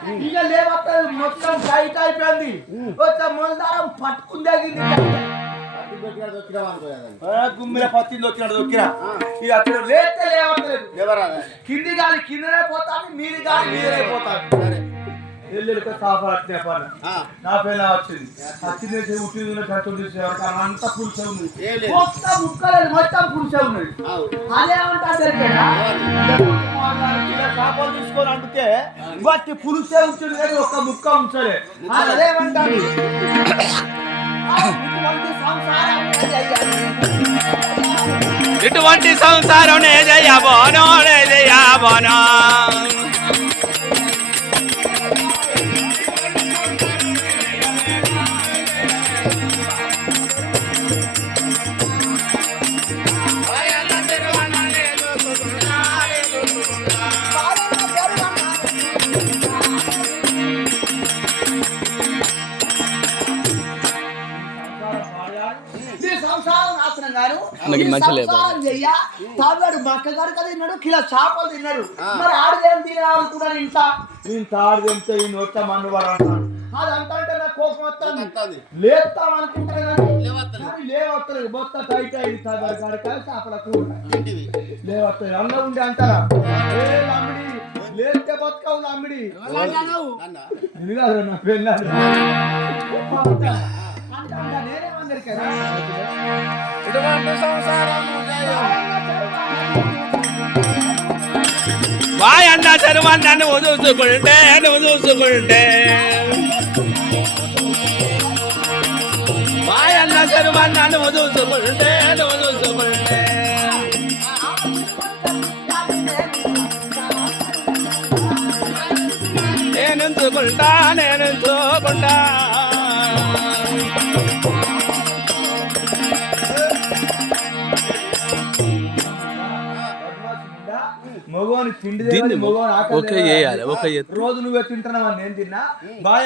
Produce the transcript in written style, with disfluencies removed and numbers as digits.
ఇక లేవత మొత్తం టైట్ అయిపోయింది. మొత్తం మొలదారం పట్టుకుంది గుమ్మిల పత్తి దొక్కినాడు దొక్కినా ఇక అక్కడ లేస్తే లేవట్లేదు. కింది గాలి కిందనే పోతాను, మీది గాలి మీదనే పోతాను. ఎల్లుడికి సాఫా అట్నే పని నా పిల్ల వచ్చింది అంతా పులుసే ఉంది, మొత్తం ముక్కలేదు, మొత్తం పులుసే ఉన్నది. అదేమంటారు చేపలు తీసుకొని అంటుతే బట్టి పులుసే ఉంటుంది కానీ ఒక్క ముక్క ఉంచలే. అదేమంటారు ఇటువంటి సంసారం జయబోనో జయబోనో తాగాడు మక్కగాడు కదా తిన్నాడు, కిలో చేపలు తిన్నాడు. మరి ఆడదేం తినాలనుకున్నాడు ఇంత ఇంత ఆడదేంతో ఈ నొట్ట మన్ను వాడు అంటాడు. అది అంటే నాకు కోపం వస్తుంది, లేస్తాం అనుకుంటాను కానీ లేవత్తలేదు. మొత్తం టైట్ అయింది. తాగాడు కాడికాయ చేపల కూర లేవత్తలేదు. అన్న ఉండి అంటారా అమ్మిడి లేస్తే బతుకవు అమ్మిడి ఇది కాదు నా పెళ్ళాడు అంటా. నేనేమందరికీ వాయన్న చరువన్న నువ్వు చూసుకుంటే వాయన్న చరువన్న నువ్వు చూసుకుంటే నేను చూసుకుంటా మగవాని తిండి మగవాని ఆకలి రోజు నువ్వే తింటున్నావని నేను తిన్నా.